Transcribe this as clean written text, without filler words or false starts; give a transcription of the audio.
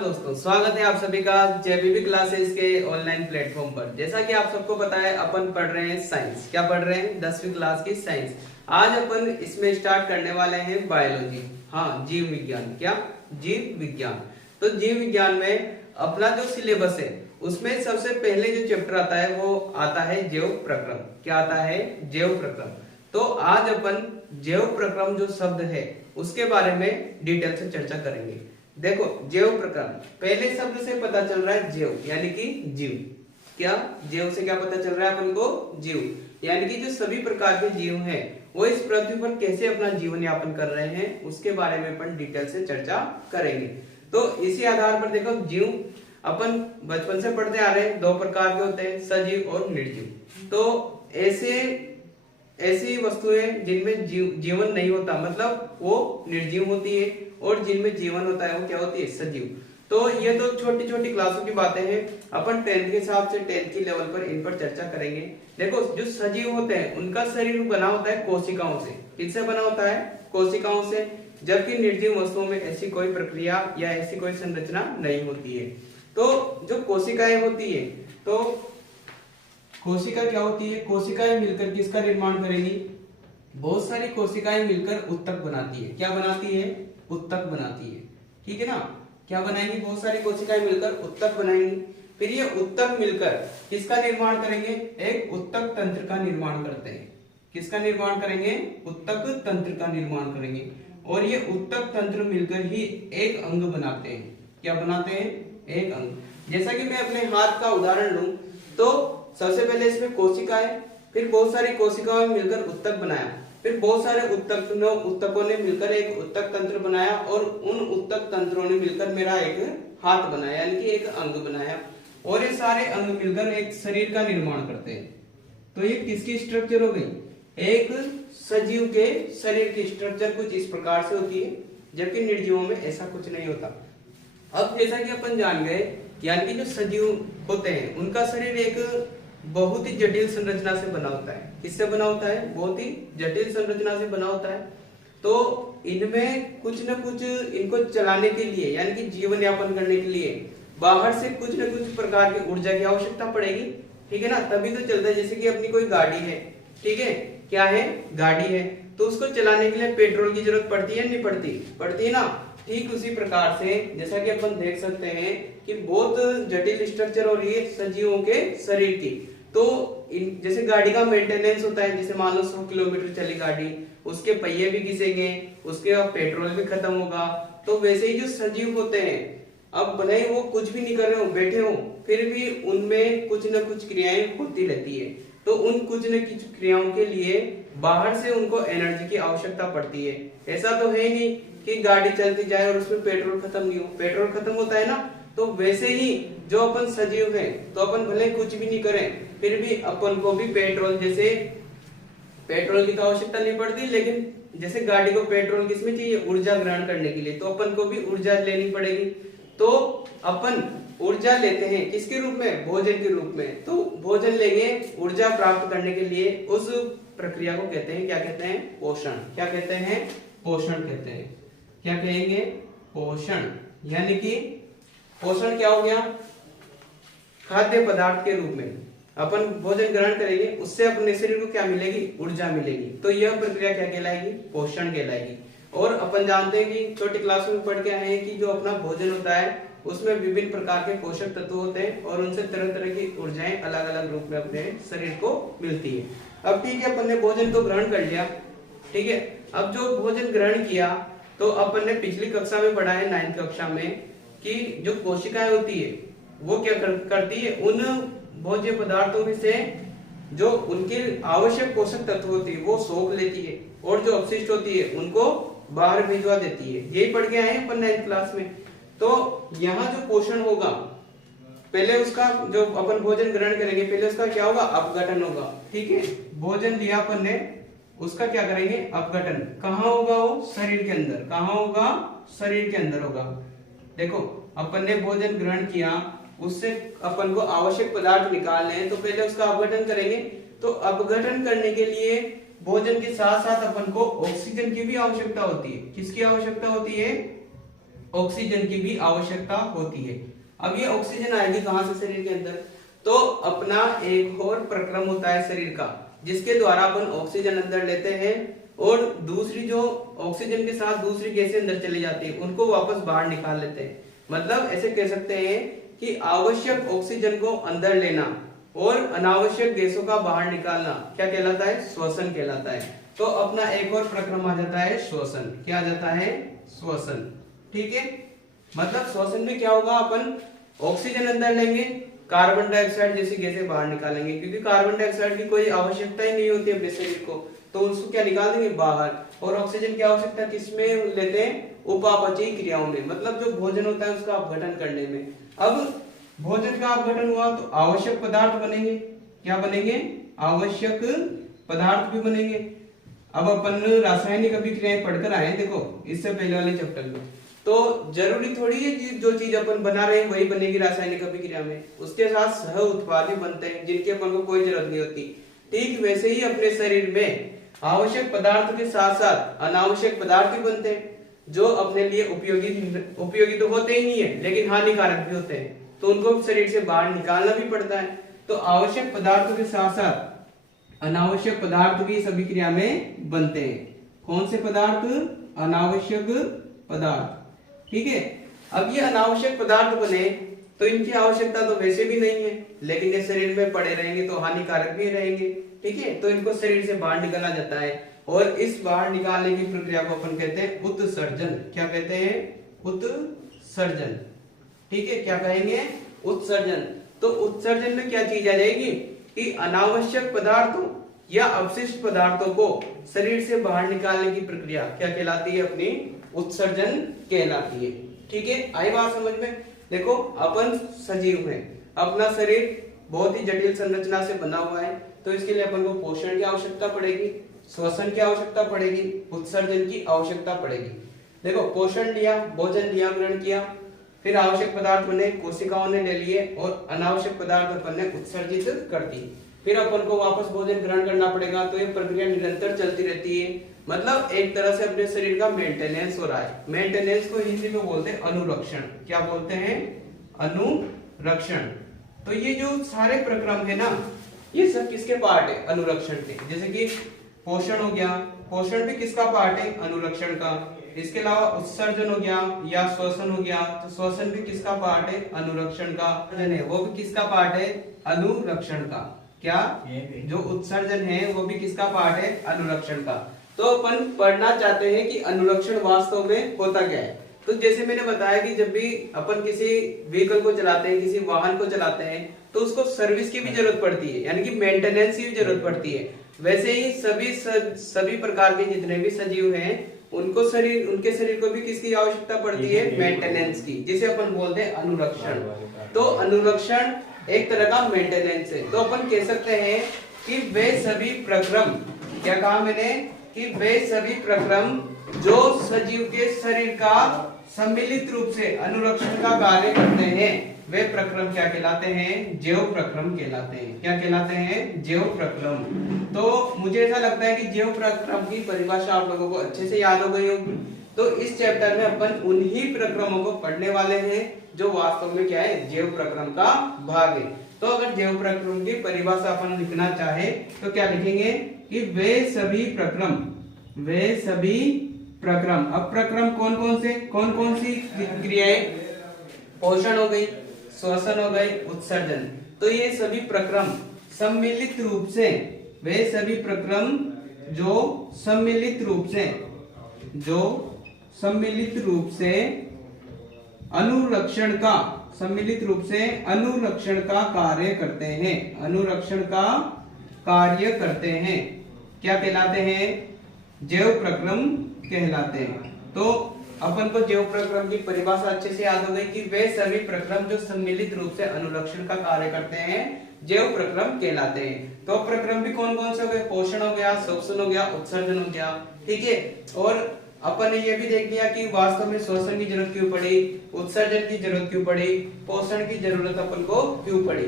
दोस्तों, स्वागत है आप सभी का जेबीबी क्लासेस के ऑनलाइन प्लेटफॉर्म पर। जैसा कि आप सबको पता है, अपन पढ़ रहे हैं साइंस। क्या पढ़ रहे हैं? 10वीं क्लास की साइंस। आज अपन इसमें स्टार्ट करने वाले हैं बायोलॉजी। हाँ, जीव विज्ञान। क्या? जीव विज्ञान। तो जीव विज्ञान में अपना जो सिलेबस है उसमें सबसे पहले जो चैप्टर आता है वो आता है जैव प्रक्रम। क्या आता है? जैव प्रक्रम। तो आज अपन जैव प्रक्रम जो शब्द है उसके बारे में डिटेल से चर्चा करेंगे। देखो, जैव प्रक्रम पहले शब्द से पता चल रहा है जैव यानी कि जीव। क्या? जैव से क्या पता चल रहा है अपन को? जीव यानी कि जो सभी प्रकार के जीव हैं वो इस पृथ्वी पर कैसे अपना जीवन यापन कर रहे हैं उसके बारे में अपन डिटेल से चर्चा करेंगे। तो इसी आधार पर देखो, जीव अपन बचपन से पढ़ते आ रहे हैं, दो प्रकार के होते हैं, सजीव और निर्जीव। तो ऐसी वस्तुएं जिनमें जीवन नहीं होता, मतलब वो निर्जीव होती है, और जिनमें जीवन होता है वो क्या होती है? सजीव। तो ये तो छोटी छोटी क्लासों की बातें हैं। अपन 10th के हिसाब से 10th की लेवल पर इन पर चर्चा करेंगे। देखो, जो सजीव होते हैं उनका शरीर बना होता है कोशिकाओं से। किससे बना होता है? कोशिकाओं से। जबकि निर्जीव वस्तुओं में ऐसी कोई प्रक्रिया या ऐसी कोई संरचना नहीं होती है। तो जो कोशिकाएं होती है, तो कोशिका क्या होती है? कोशिकाएं मिलकर किसका निर्माण करेंगी? बहुत सारी कोशिकाएं मिलकर उत्तक बनाती है। क्या बनाती है? उत्तक बनाती है। ठीक है ना? क्या बनाएंगी? बहुत सारी कोशिकाएं मिलकर उत्तक बनाएंगी। फिर ये उत्तक मिलकर किसका निर्माण करेंगे? एक उत्तक तंत्र का निर्माण करते हैं। किसका निर्माण करेंगे? उत्तक तंत्र का निर्माण करेंगे। और ये उत्तक तंत्र मिलकर ही एक अंग बनाते हैं। क्या बनाते हैं? एक अंग। जैसा कि मैं अपने हाथ का उदाहरण लूं, तो सबसे पहले इसमें कोशिकाएं, फिर बहुत सारी कोशिकाओं में मिलकर उत्तक बनाया, फिर बहुत सारे उत्तकों ने मिलकर एक उत्तक तंत्र बनाया, और उन उत्तक तंत्रों ने मिलकर मेरा एक हाथ बनाया, यानी कि एक अंग बनाया। और ये सारे अंग मिलकर एक शरीर का निर्माण करते हैं। तो ये किसकी स्ट्रक्चर हो गई? एक सजीव के शरीर की स्ट्रक्चर कुछ इस प्रकार से होती है, जबकि निर्जीवों में ऐसा कुछ नहीं होता। अब जैसा कि अपन जान गए, यानी कि जो सजीव होते हैं उनका शरीर एक बहुत ही जटिल संरचना से बना होता है। किससे बना होता है? बहुत ही जटिल संरचना से बना होता है। तो इनमें कुछ न कुछ इनको चलाने के लिए, यानी कि जीवन यापन करने के लिए बाहर से कुछ न कुछ प्रकार की ऊर्जा की आवश्यकता पड़ेगी। ठीक है ना? तभी तो चलता है। जैसे कि अपनी कोई गाड़ी है, ठीक है, क्या है? गाड़ी है, तो उसको चलाने के लिए पेट्रोल की जरूरत पड़ती है नहीं पड़ती? पड़ती है ना? ठीक उसी प्रकार से जैसा कि अपन देख सकते हैं कि बहुत जटिल स्ट्रक्चर हो रही है सजीवों के शरीर की। तो जैसे गाड़ी का मेंटेनेंस होता है, जैसे मान लो 100 किलोमीटर चली गाड़ी, उसके पहिए भी घिसेंगे, उसके बाद पेट्रोल भी खत्म होगा। तो वैसे ही जो सजीव होते हैं, अब भले ही वो कुछ भी नहीं कर रहे हो, बैठे हो, फिर भी उनमें कुछ न कुछ क्रियाएं होती रहती है। तो उन कुछ न कुछ क्रियाओं के लिए बाहर से उनको एनर्जी की आवश्यकता पड़ती है। ऐसा तो है नहीं कि गाड़ी चलती जाए और उसमें पेट्रोल खत्म नहीं हो। पेट्रोल खत्म होता है ना? तो वैसे ही जो अपन सजीव हैं, तो अपन भले कुछ भी नहीं करें, फिर भी अपन को भी पेट्रोल, जैसे पेट्रोल की तो आवश्यकता नहीं पड़ती, लेकिन जैसे गाड़ी को पेट्रोल किसमें चाहिए? ऊर्जा ग्रहण करने के लिए। तो अपन को भी ऊर्जा लेनी पड़ेगी। तो अपन ऊर्जा लेते हैं किसके रूप में? भोजन के रूप में। तो भोजन लेंगे ऊर्जा प्राप्त करने के लिए। उस प्रक्रिया को कहते हैं, क्या कहते हैं? पोषण। क्या कहते हैं? पोषण कहते हैं। क्या कहेंगे? पोषण। यानी कि पोषण क्या हो गया? खाद्य पदार्थ के रूप में अपन भोजन ग्रहण करेंगे, उससे अपने शरीर को क्या मिलेगी? ऊर्जा मिलेगी। तो यह प्रक्रिया क्या कहलाएगी? पोषण कहलाएगी। और अपन जानते हैं कि छोटी क्लासों में पढ़ के आए हैं कि जो अपना भोजन होता है उसमें विभिन्न प्रकार के पोषक तत्व होते हैं, और उनसे तरह तरह की ऊर्जाएं अलग अलग रूप में अपने शरीर को मिलती है। अब ठीक है, अपन ने भोजन तो ग्रहण कर लिया, ठीक है। अब जो भोजन ग्रहण किया, तो अपन ने पिछली कक्षा में पढ़ा है 9th कक्षा में कि जो कोशिकाएं होती है वो क्या करती है? उन भोज्य पदार्थों में से जो उनके आवश्यक पोषक तत्व होती है वो सोख लेती है, और जो अपशिष्ट होती है उनको बाहर भिजवा देती है। यही पढ़ के आए हैं अपन 9th क्लास में। तो यहाँ जो पोषण होगा, पहले उसका जो अपन भोजन ग्रहण करेंगे, पहले उसका क्या होगा? अपघटन होगा। ठीक है, भोजन लिया अपन ने, उसका क्या करेंगे? अपघटन। कहाँ होगा वो? शरीर के अंदर। कहाँ होगा? शरीर के अंदर होगा। देखो, अपन ने भोजन ग्रहण किया, उससे अपन को आवश्यक पदार्थ निकालने हैं, तो पहले उसका अपघटन करेंगे। तो अपघटन करने के लिए भोजन के साथ साथ अपन को ऑक्सीजन की भी आवश्यकता होती है। किसकी आवश्यकता होती है? ऑक्सीजन की भी आवश्यकता होती है। अब ये ऑक्सीजन आएगी कहां से? शरीर के अंदर। तो अपना एक और प्रक्रम होता है शरीर का, जिसके द्वारा अपन ऑक्सीजन अंदर लेते हैं और दूसरी जो ऑक्सीजन के साथ दूसरी गैसें अंदर चली जाती है उनको वापस बाहर निकाल लेते हैं। मतलब ऐसे कह सकते हैं कि आवश्यक ऑक्सीजन को अंदर लेना और अनावश्यक गैसों का बाहर निकालना क्या कहलाता है? श्वसन कहलाता है। तो अपना एक और प्रक्रम आ जाता है श्वसन। क्या आ जाता है? श्वसन। ठीक है, मतलब श्वसन में क्या होगा? अपन ऑक्सीजन अंदर लेंगे, कार्बन डाइऑक्साइड जैसी गैसें बाहर निकालेंगे, क्योंकि कार्बन डाइऑक्साइड की कोई आवश्यकता ही नहीं होती अपने शरीर को, तो उसको क्या निकाल देंगे? बाहर। और ऑक्सीजन की आवश्यकता किसमें लेते हैं? उपापचयी क्रियाओं में, मतलब जो भोजन होता है उसका अपघटन करने में। अब भोजन का अपघटन हुआ तो आवश्यक पदार्थ बनेंगे। क्या बनेंगे? आवश्यक पदार्थ भी बनेंगे। अब अपन रासायनिक अभिक्रियाएं पढ़कर आए, देखो इससे पहले वाले चैप्टर में, तो जरूरी थोड़ी है जो चीज अपन बना रहे हैं वही बनेगी रासायनिक अभिक्रिया में, उसके साथ सह उत्पाद भी बनते हैं जिनकी अपन को कोई जरूरत नहीं होती। ठीक वैसे ही अपने शरीर में आवश्यक पदार्थ के साथ साथ अनावश्यक पदार्थ भी बनते हैं, जो अपने लिए उपयोगी तो होते ही नहीं है लेकिन हानिकारक भी होते हैं, तो उनको शरीर से बाहर निकालना भी पड़ता है। तो आवश्यक पदार्थों के साथ साथ अनावश्यक पदार्थ भी इस अभिक्रिया में बनते हैं। कौन से पदार्थ? अनावश्यक पदार्थ। ठीक है, अब ये अनावश्यक पदार्थ बने तो इनकी आवश्यकता तो वैसे भी नहीं है, लेकिन ये शरीर में पड़े रहेंगे तो हानिकारक भी रहेंगे। ठीक है, तो इनको शरीर से बाहर निकाला जाता है और इस बाहर निकालने की प्रक्रिया को अपन कहते हैं उत्सर्जन। क्या कहते हैं? उत्सर्जन। ठीक है, क्या कहेंगे? उत्सर्जन। तो उत्सर्जन में क्या चीज आ जाएगी कि अनावश्यक पदार्थों या अवशिष्ट पदार्थों को शरीर से बाहर निकालने की प्रक्रिया क्या कहलाती है? अपनी उत्सर्जन कहलाती है। ठीक है, आई बात समझ में? देखो अपन सजीव हैं, अपना शरीर बहुत ही जटिल संरचना से बना हुआ है, तो इसके लिए अपन को पोषण की आवश्यकता पड़ेगी, श्वसन की आवश्यकता पड़ेगी, उत्सर्जन की आवश्यकता पड़ेगी। देखो पोषण लिया, भोजन लिया, ग्रहण किया, फिर आवश्यक पदार्थ बने, कोशिकाओं ने ले लिए और अनावश्यक पदार्थ अपन ने उत्सर्जित कर दी, फिर अपन को वापस भोजन ग्रहण करना पड़ेगा। तो ये प्रक्रिया निरंतर चलती रहती है, मतलब एक तरह से अपने शरीर का मेंटेनेंस हो रहा है। मेंटेनेंस को हिंदी में बोलते हैं अनुरक्षण। क्या बोलते हैं? अनुरक्षण। तो ये जो सारे प्रक्रम है ना, ये सब किसके पार्ट है? अनुरक्षण के। जैसे कि पोषण हो गया, पोषण भी किसका पार्ट है? अनुरक्षण का। इसके अलावा उत्सर्जन हो गया या श्वसन हो गया, तो श्वसन भी किसका पार्ट है? अनुरक्षण का। वो भी किसका पार्ट है? अनुरक्षण का। क्या? जो उत्सर्जन है वो भी किसका पार्ट है? अनुरक्षण का। तो अपन पढ़ना चाहते हैं कि अनुरक्षण वास्तव में होता क्या है। तो जैसे मैंने बताया कि जब भी अपन किसी व्हीकल को चलाते हैं, किसी वाहन को चलाते हैं, तो उसको सर्विस की भी जरूरत पड़ती है, यानी कि मेंटेनेंस की भी जरूरत पड़ती है। वैसे ही सभी प्रकार के जितने भी सजीव हैं उनके शरीर को भी किसकी आवश्यकता पड़ती है? मेंटेनेंस की, जिसे अपन बोलते हैं अनुरक्षण। तो अनुरक्षण एक तरह का मेंटेनेंस है। तो अपन कह सकते हैं कि वे सभी प्रक्रम, क्या कहा मैंने? कि वे सभी प्रक्रम जो सजीव के शरीर का सम्मिलित रूप से अनुरक्षण का कार्य करते हैं, वे प्रक्रम क्या कहलाते हैं? जैव प्रक्रम कहलाते हैं। क्या कहलाते हैं? जैव प्रक्रम। तो मुझे ऐसा लगता है कि जैव प्रक्रम की परिभाषा आप लोगों को अच्छे से याद हो गई होगी। तो इस चैप्टर में अपन उन्हीं प्रक्रमों को पढ़ने वाले हैं जो वास्तव में क्या है? जैव प्रक्रम का भाग है। तो अगर जैव प्रक्रम की परिभाषा अपन लिखना चाहे तो क्या लिखेंगे कि वे सभी प्रक्रम, वे सभी प्रक्रम। अब प्रक्रम कौन कौन सी क्रियाएं? पोषण हो गई, श्वसन हो गई, उत्सर्जन। तो ये सभी प्रक्रम सम्मिलित रूप से, वे सभी प्रक्रम जो सम्मिलित रूप से अनुरक्षण का कार्य करते हैं। अनुरक्षण का कार्य करते हैं क्या कहलाते हैं? जैव प्रक्रम कहलाते हैं। तो अपन को जैव प्रक्रम की परिभाषा अच्छे से याद हो गई कि वे सभी प्रक्रम जो सम्मिलित रूप से अनुरक्षण का कार्य करते हैं जैव प्रक्रम कहलाते हैं। तो प्रक्रम भी कौन कौन से हो गए? पोषण हो गया, श्वसन हो गया, उत्सर्जन हो गया। ठीक है, और अपन ने ये भी देख लिया कि वास्तव में श्वसन की जरूरत क्यों पड़ी, उत्सर्जन की जरूरत क्यों पड़ी, पोषण की जरूरत अपन को क्यों पड़ी।